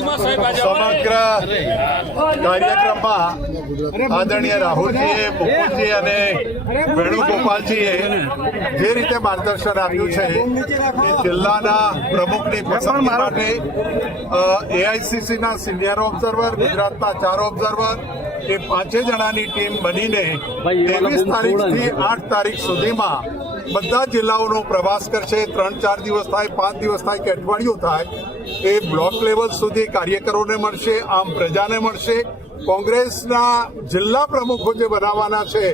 સમગ્ર કાર્યક્રમમાં આદરણીય રાહુલજીએ, મુકુંદજી અને વેણુગોપાલજીએ જે રીતે માર્ગદર્શન આપ્યું છે એ જિલ્લાના પ્રમુખની પસંદગી માટે એઆઈસીસીના સિનિયર ઓબ્ઝર્વર, ગુજરાતના 4 ઓબ્ઝર્વર એ 5 જણાની ટીમ બનીને 23 તારીખથી 8 તારીખ સુધીમાં બધા જિલ્લાઓનો પ્રવાસ કરશે. 3-4 દિવસ થાય, 5 દિવસ થાય કે અઠવાડિયું થાય, એ બ્લોક લેવલ સુધી કાર્યકરોને મળશે, આમ પ્રજાને મળશે. કોંગ્રેસના જિલ્લા પ્રમુખો જે બનાવવાના છે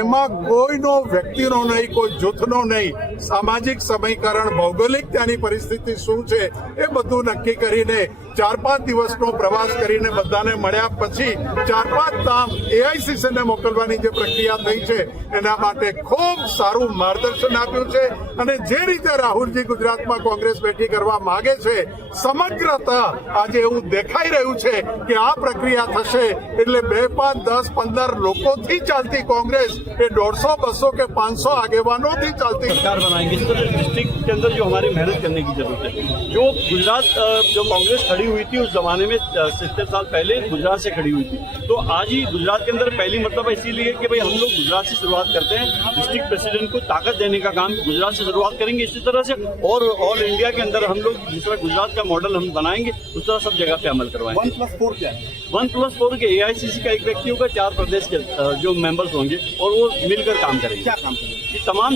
એમાં કોઈનો વ્યક્તિનો નહીં, કોઈ જૂથનો નહીં, સામાજિક સમીકરણ, ભૌગોલિક ત્યાંની પરિસ્થિતિ શું છે એ બધું નક્કી કરીને 4-5 દિવસનો પ્રવાસ કરીને બધાને મળ્યા પછી 4-5 ધામ એઆઈસીસીને મોકલવાની જે પ્રક્રિયા થઈ છે એના માટે ખૂબ સારું માર્ગદર્શન આપ્યું છે. અને જે રીતે રાહુલજી ગુજરાતમાં કોંગ્રેસ બેઠી કરવા માંગે છે, સમગ્રત આજે એવું દેખાઈ રહ્યું છે કે આ પ્રક્રિયા થશે એટલે 2, 5, 10, 15 लोगों चालती कांग्रेस ये 150, 200 के 500 आगेवानों थी चालती सरकार बनाएंगे. इस तरह डिस्ट्रिक्ट के अंदर जो हमारी मेहनत करने की जरूरत है, जो गुजरात जो कांग्रेस खड़ी हुई थी उस जमाने में 70 साल पहले गुजरात से खड़ी हुई थी, तो आज ही गुजरात के अंदर पहली मतलब इसीलिए कि भाई हम लोग गुजरात से शुरुआत करते हैं. डिस्ट्रिक्ट प्रेसिडेंट को ताकत देने का काम गुजरात से शुरुआत करेंगे. इसी तरह से और ऑल इंडिया के अंदर हम लोग जिस तरह गुजरात का मॉडल हम बनाएंगे उस तरह सब जगह पे अमल करवाएंगे. 1+4 क्या है? 1+4 के एआईसीसी का एक व्यक्ति होगा, 4 प्रदेश के जो मेंबर्स होंगे और वो मिलकर काम करेंगे. क्या काम करेंगे? कि तमाम